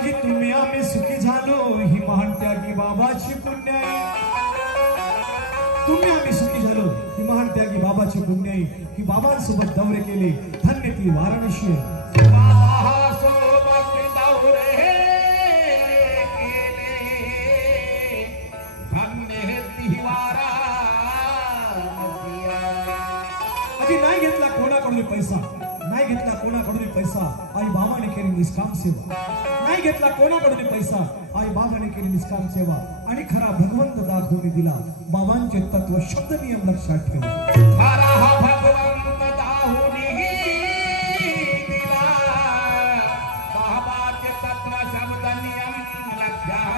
अजी तुम्ही आम्ही सुखी झालो ही महान त्यागी बाबाची पुण्याई तुम्ही आम्ही सुखी झालो ही महान त्यागी बाबाची पुण्याई की बाबांसोबत दौरे केले धन्य ती वाराणसी नाही घेतला कोणाकडून पैसा नाही घेतला कोणाकडून पैसा आई बाबाने केली निष्काम सेवा नाही घेतला कोणाकडून पैसा आई बाबाने केली निष्काम सेवा आणि खरा भगवंत दाखवून दिला बाबांचे तत्व शब्द नियम लक्षात ठेवा खरा हा भगवंत दाखवून दिला बाबाचे तत्व शब्द नियम लक्षात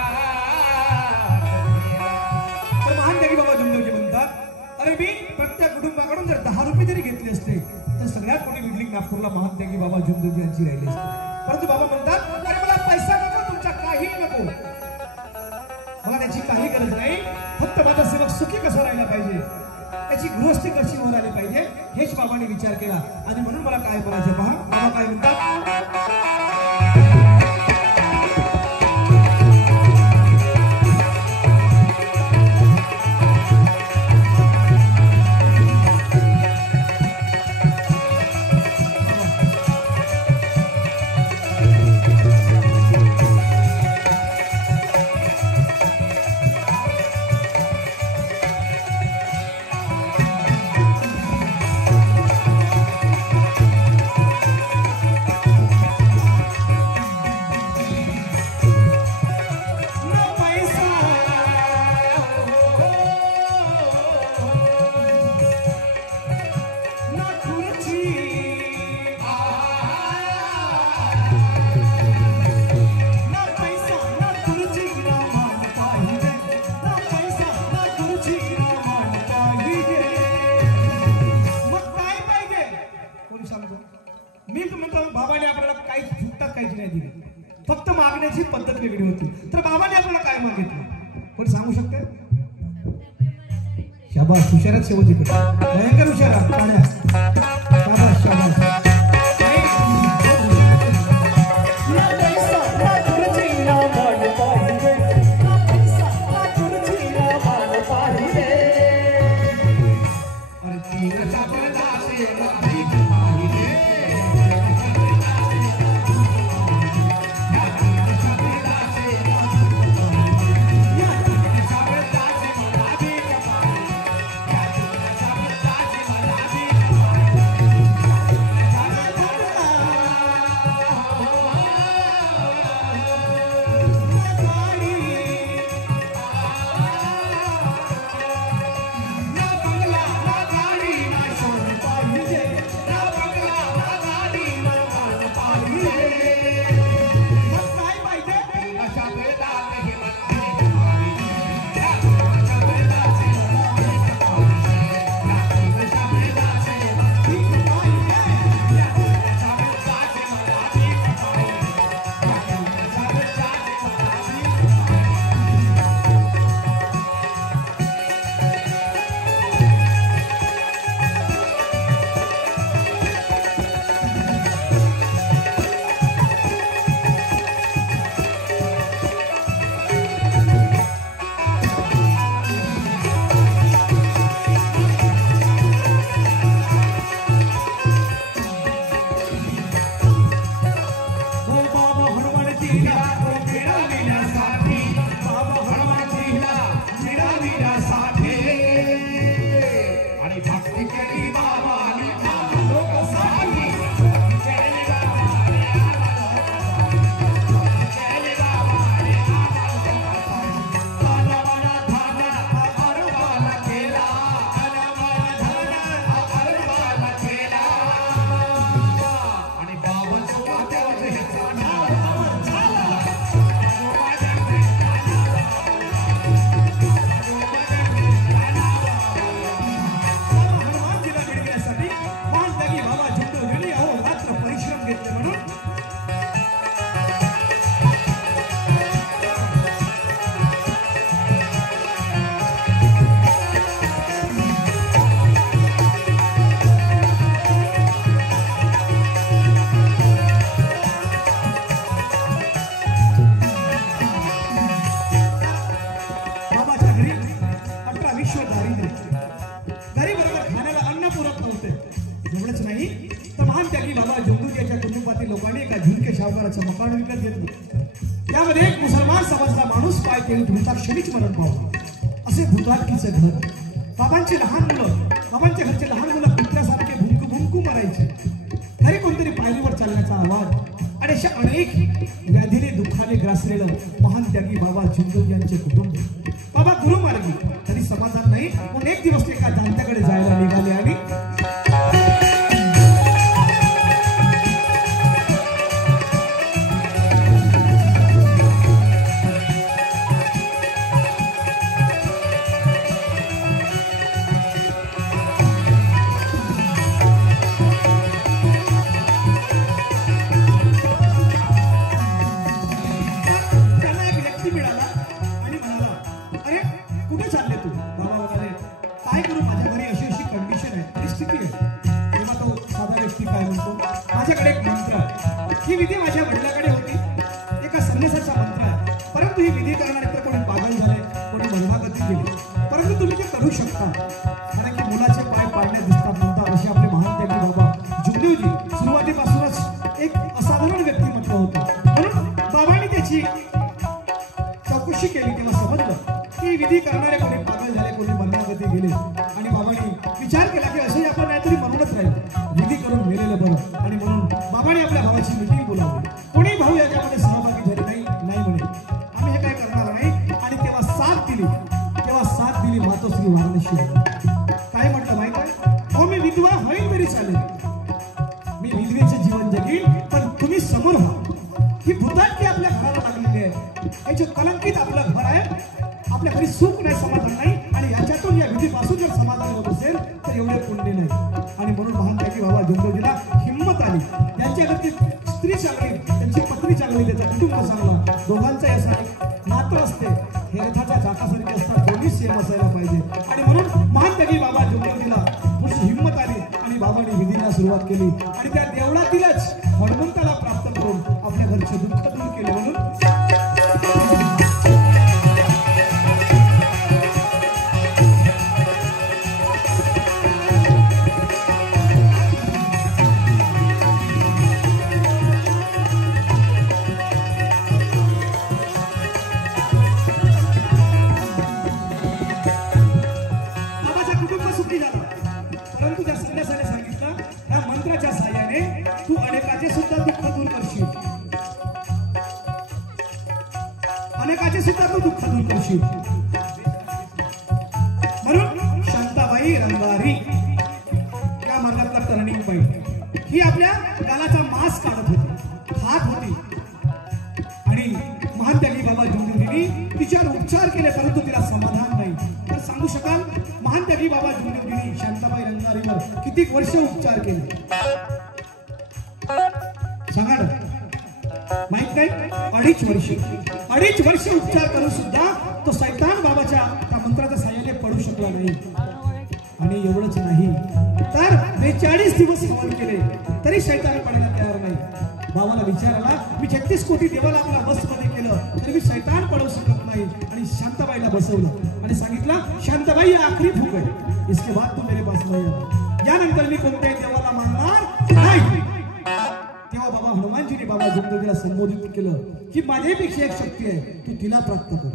तर महान देवी बाबा जमदेवजी म्हणतात अरे मी प्रत्येक कुटुंबाकडून जर 10 रुपये जरी घेतले असते तर सगळ्यात मोठी बिल्डिंग नागपूरला महान त्यागी बाबा जमदेवजी यांची राहिली असते परंतु बाबा म्हणतात अरे मला पैसा नको तुमचा काही नको मला त्याची काही गरज नाही फक्त माझा सेवक सुखी कसा राहिला पाहिजे त्याची गृहस्थी कशी होऊन आली पाहिजे हेच बाबांनी विचार केला आणि म्हणून मला काय म्हणायचे पहा बाबा काय म्हणतात बाबाने आपल्याला काहीच फुकटात काहीच नाही दिली फक्त मागण्याची पद्धत वेगळी होती तर बाबाने आपल्याला काय मागितलं कोणी सांगू शकते शाबास हुशारात शेवटीकडे भयंकर हुशार काढ्या शाबास शाबास महान त्यागी बाबा जोंधूजीच्या कुटुंबातील लोकांनी एका झुणके शाहूकाराचं मकान विकत घेतलं. त्यामध्ये एक मुसलमान समाजला माणूस पाय केली तुमचा क्षणिक मरण पावलं. असे भूताटकीचे घर. बाबांची लहान मुलं, बाबांच्या घरचे लहान मुलं कुत्र्यासारखे भुंकू भुंकू मारायचे. तरी कोणतरी पायरीवर चालण्याचा आवाज आणि अशा अनेक व्याधीने दुःखाने ग्रासलेलं महान त्यागी बाबा जोंधूजी यांचे कुटुंब. बाबा गुरुमार्गी तरी समाधान नाही म्हणून एक दिवस एका जाणत्याकडे जायला निघाले आणि ही विधी माझ्या वडिलांकडे होती. एका संन्यासाचा मंत्र आहे. परंतु ही विधी करणारे तर कोणी पागल झाले, कोणी मरणागती गेले. परंतु तुम्ही ते करू शकता कारण की मुलाचे पाय पाडण्यात दिसतात म्हणतात असे आपले महान त्यागी बाबा जोंधूजी सुरुवातीपासूनच एक असाधारण व्यक्तिमत्व होतं. म्हणून बाबांनी त्याची चौकशी केली तेव्हा समजलं की विधी करणारे कोणी पागल झाले, कोणी मरणागती गेले. आणि बाबांनी विचार केला की असंही आपण काहीतरी म्हणूनच राहील, विधी करून मेलेलं बरं. आणि म्हणून बाबांनी आपल्या भावाची मीटिंग बोलावली. कोणी भाऊ याच्यामध्ये सहभागी झाले नाही म्हणे आम्ही हे काय करणार नाही. आणि तेव्हा साथ दिली मातोश्री वाराणसी. काय म्हटलं माहित आहे, हो मी विधवा होईन तरी चालेल, मी विधवेचे जीवन जगीन, पण तुम्ही समोर व्हा. ही भूताटकी आपल्या घराला लागलेली आहे. याचे कलंकित आपलं घर आहे. आपल्या घरी सुख नाही, समाधान नाही. आणि याच्यातून या विधीपासून जर समाधान होत असेल तर एवढे पुण्य नाही. आणि म्हणून महान त्यागी बाबा जोंधूजीला हिंमत आली. त्यांच्या घरची स्त्री चांगली, त्यांची पत्नी चांगली, त्याचा कुटुंब चांगला, दोघांचा असा नातं असते हेरथाच्या चाकासारखे असतात, दोन्ही सेम असायला पाहिजे. आणि म्हणून महान त्यागी बाबा जोंधूजीला थोडीशी हिंमत आली आणि बाबांनी विधीला सुरुवात केली. आणि त्या देवळातीलच हनुमंताला प्राप्त करून आपल्या घरचे दुःख दूर केले. म्हणून अनेकाचे सुद्धा तू दुःख दूर करशील. म्हणून शांताबाई रंगारी या मार्गातला टर्निंग पॉइंट. ही आपल्या गालाचा मांस काढत होती, खात होती. आणि महान त्यागी बाबा जोंधूजींनी तिच्यावर उपचार केले परंतु तिला समाधान नाही. तर सांगू शकाल महान त्यागी बाबा जोंधूजींनी शांताबाई रंगारीवर किती वर्ष उपचार केले सांगा ना? माहित नाही? 2.5 वर्ष उपचार करून सुद्धा तो सैतान बाबाच्या त्या मंत्राच्या साह्याने पडू शकला नाही. आणि एवढंच नाही तर 42 दिवस हवन केले तरी सैतान पडायला तयार नाही. बाबाला विचार आला, मी 36 कोटी देवाला आपल्या बसमध्ये केलं तरी मी सैतान पडवू शकत नाही. आणि शांताबाईला बसवलं आणि सांगितलं, शांताबाई ये आखरी फूक आहे, इसके बाद तू मेरे पास नहीं आना. यानंतर मी कोणत्याही देवाला मानणार नाही. तेव्हा बाबा हनुमानजीने बाबा जोंधूजीला संबोधित केलं की माझ्यापेक्षा एक शक्ती आहे, तू तिला प्राप्त कर,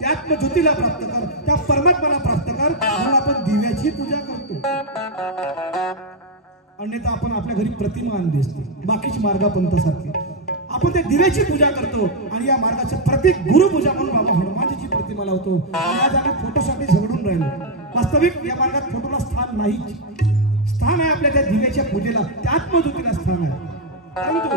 त्यात्म ज्योतीला प्राप्त कर, त्या परमात्माला प्राप्त कर. म्हणून आपण दिव्याची पूजा करतो. अन्यथा आपण आपल्या घरी प्रतिमा आणली असते बाकीची मार्गापंथासारखी. आपण त्या दिव्याची पूजा करतो आणि या मार्गाचे प्रत्येक गुरुपूजा म्हणून बाबा हनुमानजीची प्रतिमा लावतो. आज आम्ही फोटोसाठी झगडून राहिलो. वास्तविक या मार्गात फोटोला स्थान नाही. स्थान आहे आपल्या त्या दिव्याच्या पूजेला, त्या आत्मज्योतीला स्थान आहे. परंतु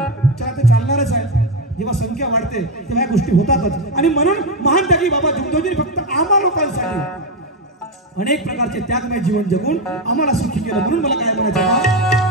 चालणारच आहे. जेव्हा संख्या वाढते तेव्हा या गोष्टी होतातच. आणि म्हणून महान त्यागी बाबा जोंधूजींनी फक्त आम्हा लोकांसाठी अनेक प्रकारचे त्यागमय जीवन जगून आम्हाला सुखी केलं. म्हणून मला काय म्हणायचं,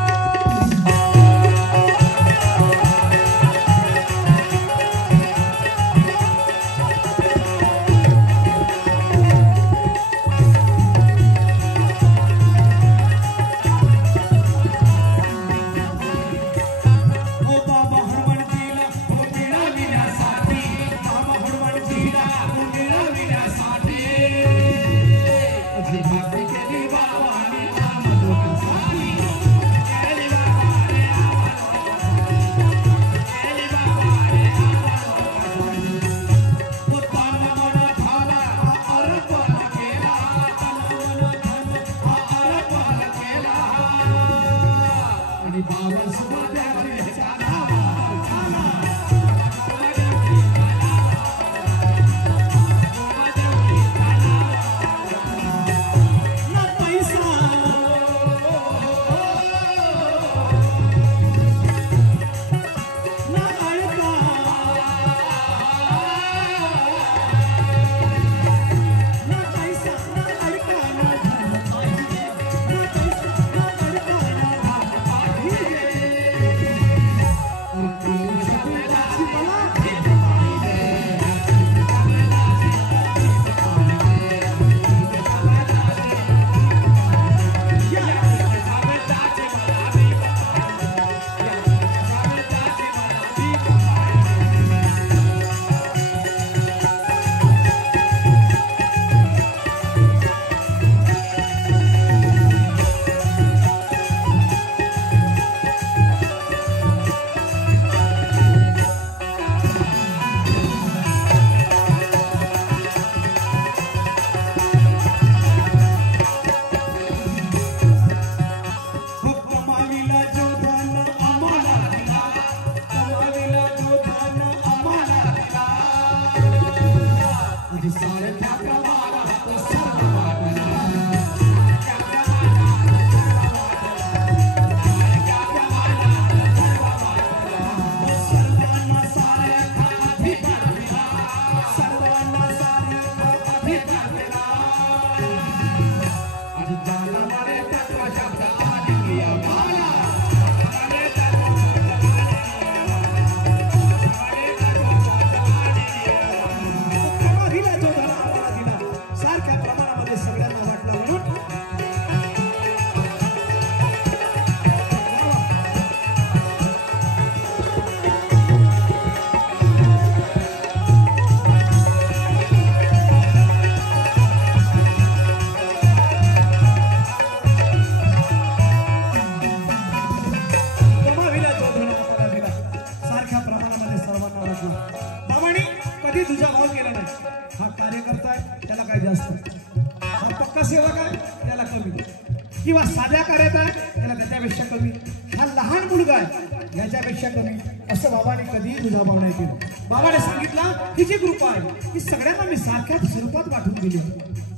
किंवा साध्या कार्यात आहे त्याला त्याच्यापेक्षा कमी, हा लहान मुलगा आहे याच्यापेक्षा कमी, असं बाबाने कधीही दुजाभाव नाही केलं. बाबाने सांगितलं ही जी कृपा आहे ही सगळ्यांना मी सारख्याच स्वरूपात वाटून दिली.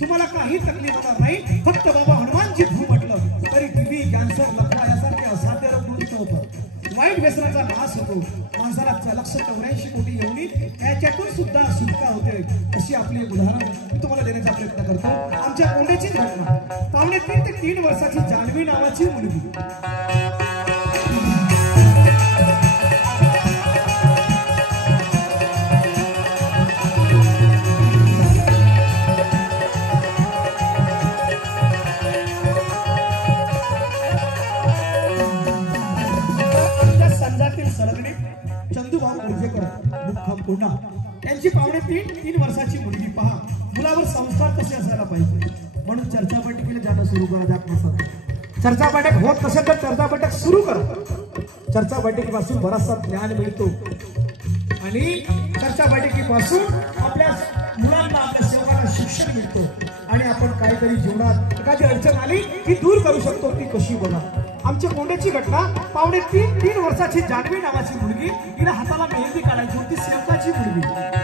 तुम्हाला काही तकलीफ होणार नाही. फक्त बाबा हनुमानजी भू म्हटलं तरी टीबी, कॅन्सर, लकवा यासारखे असाध्य रोग दुरुस्त होतात. वाईट व्यसनाचा नाश होतो. माणसाला 184 कोटी एवढी त्याच्यातून सुद्धा सुटका होते. अशी आपली एक उदाहरण मी तुम्हाला देण्याचा प्रयत्न करतो. आमच्या कोंड्याची घटना. पावणे 3 ते 3 वर्षाची जान्हवी नावाची मुलगी. चंदूभाऊ गुर्जेकर मुक्काम कोंढा यांची पावणे 3 वर्षाची मुलगी. पहा मुलावर संस्कार कसे असायला पाहिजे. म्हणून चर्चा बैठकीला जाणं सुरू करा. जात नसत चर्चा बैठक होत नसेल तर चर्चा बैठक सुरू करा. चर्चा बैठकीपासून बराचसा ज्ञान मिळतो आणि चर्चा बैठकीपासून आपल्या मुलांना, आपल्या सेवकांना शिक्षण मिळतो आणि आपण काहीतरी जीवनात एखादी अडचण आली की दूर करू शकतो. ती कशी बघा. आमच्या कोंड्याची घटना. पावणे 3 वर्षाची जान्हवी नावाची मुलगी. हिला हाताला मेहंदी काढायची होती. सेवकाची मुलगी.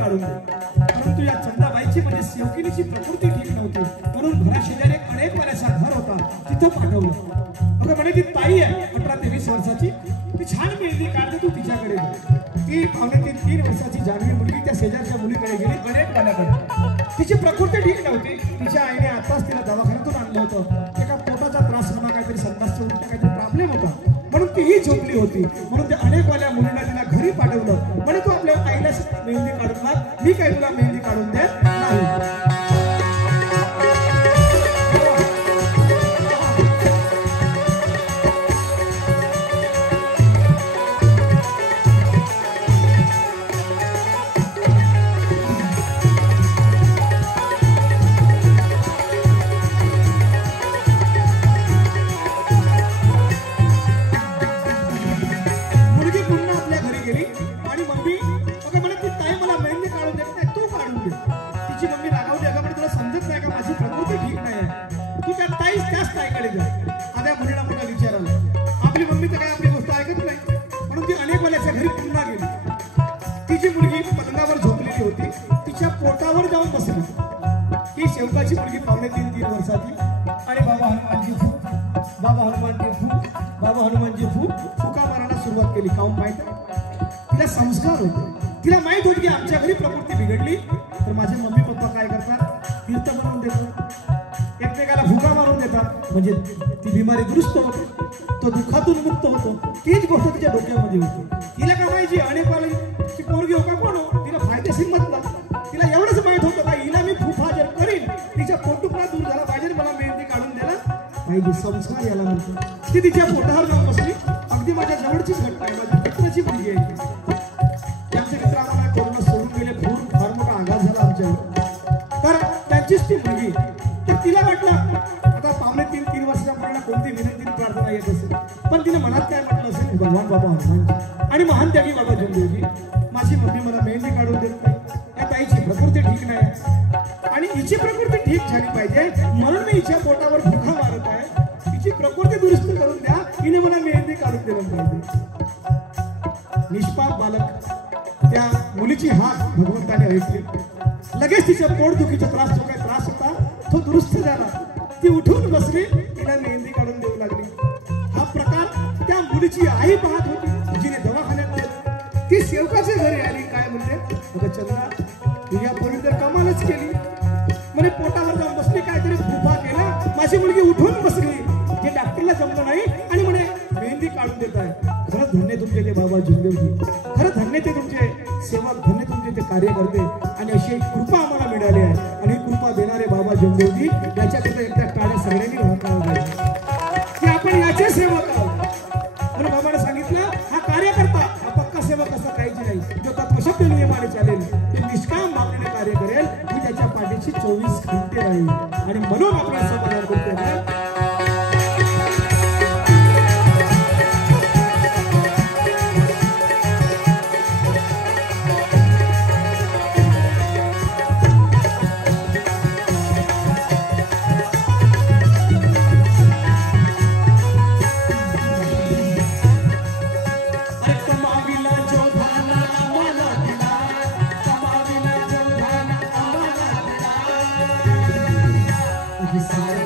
परंतु या चंदाबाईची म्हणजे सेवकिनीची प्रकृती ठीक नव्हती. म्हणून घराशेजारी अनेक वाल्याचा घर होता, तिथं पाठवलं. अगं म्हणे ती ताई आहे 18 ते 20 वर्षाची. ती छान मेहंदी काढते, तू तिच्याकडे. ती पावणे 3 वर्षाची जान्हवी मुलगी त्या शेजारच्या मुलीकडे गेली, अनेक वाल्याकडे. तिची प्रकृती ठीक नव्हती. तिच्या आईने आताच तिला दवाखान्यातून आणलं होतं. एका पोटाचा त्रास होता, काहीतरी संडासच्या उलट्या काहीतरी प्रॉब्लेम होता. म्हणून तीही झोपली होती. म्हणून त्या अनेक वाल्या मुलींना तिला घरी पाठवलं. ठरवलं म्हणे तू आपल्या आईला मेहंदी काढून माग, मी काही तुला मेहंदी काढून देत नाही. आपली मम्मी तर काय आपली गोष्ट ऐकत नाही म्हणून ती अनेक वेळेच्या घरी पुन्हा गेली. तिची मुलगी पलंगावर झोपलेली होती, तिच्या पोटावर जाऊन बसली. ही शेवकाची मुलगी 2.5-3 वर्षाची. अरे बाबा हनुमानजी फू, बाबा हनुमानजी फू, बाबा हनुमानजी फू फुका मारायला सुरुवात केली. काऊन माहित आहे, तिला संस्कार होते. तिला माहित होती की आमच्या घरी प्रकृती बिघडली तर माझे मम्मी पप्पा काय करतात, तीर्थ बनवून देतात, एकमेकाला फुका मारून देतात, म्हणजे ती बिमारी दुरुस्त होते, तो दुःखातून मुक्त होतो. तीच गोष्ट तिच्या डोक्यामध्ये होती. तिला का माहिती अनेक वाली पोरगी हो का कोण हो, तिला फायदेशीर म्हटलं. तिला एवढंच माहित होतं का हिला मी फुफा जर करीन तिच्या पोटुकला दूर झाला पाहिजे, मला मेहंदी काढून द्यायला पाहिजे. संस्कार याला म्हणतो. ती तिच्या पोटावर जाऊन बसली. अगदी माझ्या जवळचीच घटना आहे, माझी मित्राची मुलगी आहे. त्यांचे मित्र आम्हाला कोरोना सोडून गेले, फार मोठा आघात झाला आमच्यावर. तर त्यांचीच ती मुलगी. तर तिला वाटलं आता 2.5-3 वर्षाच्या मुलाला कोणती विनंती प्रार्थना येत असेल, पण तिने मनात काय म्हटलं असेल, भगवान बाबा हनुमानजी आणि महान त्यागी बाबा जमदेवजी, माझी मम्मी मला मेहंदी काढून देत नाही, या ताईची प्रकृती ठीक नाही आणि हिची प्रकृती ठीक झाली पाहिजे म्हणून मी हिच्या पोटावर फुका मारत आहे. हिची प्रकृती दुरुस्त करून द्या, हिने मला मेहंदी काढून दिलं पाहिजे. निष्पाप बालक त्या मुलीची हाक भगवंताने ऐकली. लगेच तिच्या पोटदुखीचा त्रास होता तो दुरुस्त झाला. ती उठून बसली, तिला मेहंदी काढून देऊ लागली. हा प्रकार त्या मुलीची आई पाहत होती, जिने दवाखान्यात नेलं. ती सेवकाच्या घरी आली. काय म्हणते, चंद्रा तुझ्या पोरी तर कमालच केली म्हणे, पोटावर जाऊन बसली, काहीतरी फुफा केला, माझी मुलगी उठून बसली, जे डॉक्टरला जमलं नाही आणि म्हणे मेहंदी काढून देत आहे. खरंच धन्य तुमचे ते बाबा जमदेवजी, खरंच धन्य ते तुमचे सेवक, धन्य तुमचे ते कार्यकर्ते आणि अशी एक कृपा आम्हाला मिळाली आहे. आणि कृपा देणारे बाबा जमदेवजी याच्याकडे एकदा टाळ्या सगळ्यांनी वाजवाव्या की आपण याचे सेवक आहोत. म्हणून बाबाने सांगितलं हा कार्यकर्ता, हा पक्का सेवक असं काहीच नाही, जो तत्वशब्द नियमाने चालेल, ते निष्काम भावनेने कार्य करेल, मी त्याच्या पाठीशी 24 घंटे राहील. आणि म्हणून आपल्या समाजात बोलतोय Sorry.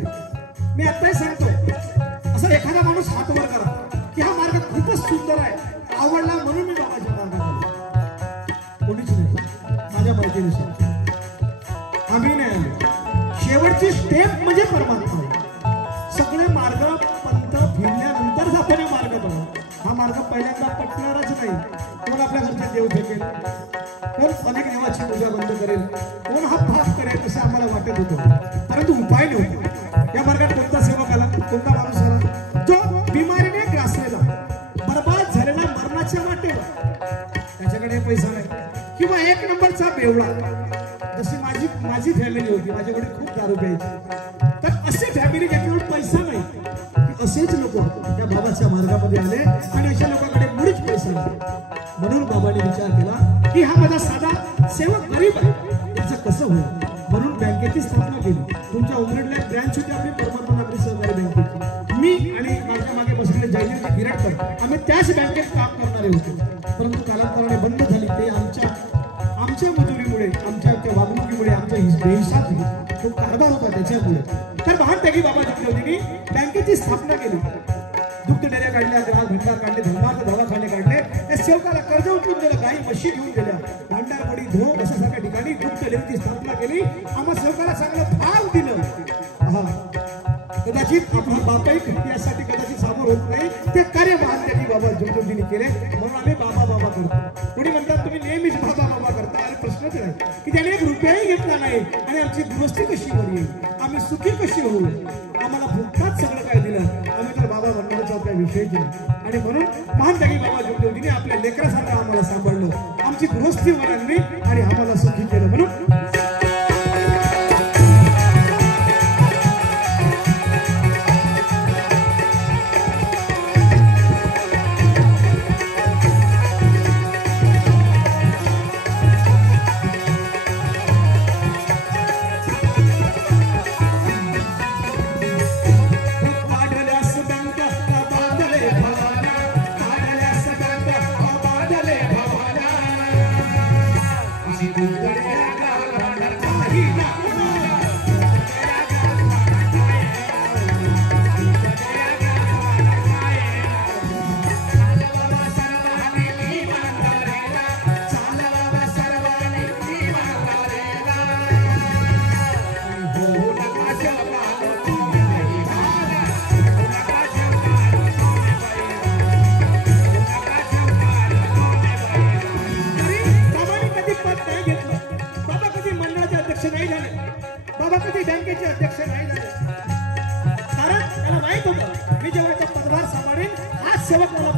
साहेब. मी आत्ताही सांगतो, असं एखादा माणूस हात वर करा की हा मार्ग खूपच सुंदर आहे, आवडला म्हणून मी बाबाच्या मार्गात आलो. कोणीच नाही, माझ्या माहितीनुसार आम्ही नाही आलो. शेवटची स्टेप म्हणजे परमात्मा आहे. सगळे मार्ग पंत फिरल्यानंतरच आपण हा मार्ग बघा. हा मार्ग पहिल्यांदा पटणारच नाही. कोण आपल्या घरचे देव फेकेल, कोण अनेक देवाची पूजा बंद करेल, कोण हा पाप करेल असं आम्हाला वाटत होतं, परंतु उपाय नव्हता. या मार्गात कोणता सेवक आला, कोणता माणूस आला, जो बिमारीने ग्रासलेला, बरबाद झालेला, मरणाच्या वाटेवर, त्याच्याकडे पैसा नाही, किंवा एक नंबरचा बेवडा. जशी माझी फॅमिली होती, माझ्याकडे खूप दारू प्यायची, तर असे फॅमिली ज्याच्याकडे पैसा नाही, असेच लोक त्या बाबाच्या मार्गामध्ये आले आणि अशा लोकांकडे मुळीच पैसा नाही. म्हणून बाबाने विचार केला की हा माझा साधा सेवक गरीब आहे, त्याचं कसं होईल. म्हणून बँकेची स्थापना केली. तुमच्या उमरेडला ब्रँच होती आपली परमात्मा नागरी सहकारी बँकेची. मी आणि माझ्या मागे बसलेले जयदेव गिरटकर आम्ही त्याच बँकेत काम करणारे होते, परंतु कालांतराने बंद झाली. ते आमच्या मजुरीमुळे, आमच्या वागणुकीमुळे, आमच्या हिसाब तो कारभार होता त्याच्यामुळे. तर महात्यागी बाबा जुमदेवजींनी बँकेची स्थापना केली. दुग्ध डेऱ्या काढल्या, ग्राहक भंडार काढले, धर्मार्थ दवाखाने काढले. त्या सेवकाला कर्ज उचलून दिलं, गाई म्हशी घेऊन गेल्या, भांडारपडी धोम अशासारख्या ठिकाणी दुग्ध डेअरीची स्थापना केली. आम्हा सेवकाला चांगलं फार दिलं. कदाचित आपला बापाही यासाठी कदाचित सामोर होत नाही, ते कार्य महात्यागी बाबा जुमदेवजींनी केले. म्हणून आम्ही बाबा बाबा करतो. कोणी म्हणतात तुम्ही नेहमीच बाबा बाबा करता, अरे प्रश्नच नाही की त्याने एक रुपयाही घेतला नाही आणि आमची दुरुस्ती कशी वर येईल, आम्ही सुखी कशी होऊ, आम्हाला भुक्ताच सगळं काय दिलं, आम्ही तर बाबा म्हणण्याचा त्या विषयच नाही. आणि म्हणून महात्यागी बाबा जुमदेवजींनी आपल्या लेकरासारखं आम्हाला सांभाळलं, आमची दुरुस्ती वर आणली आणि आम्हाला सुखी केलं. म्हणून बँकेचे अध्यक्ष नाही झाले, कारण त्याला माहित होतं मी जेव्हा पदभार सांभाळेन हाच सेवक मला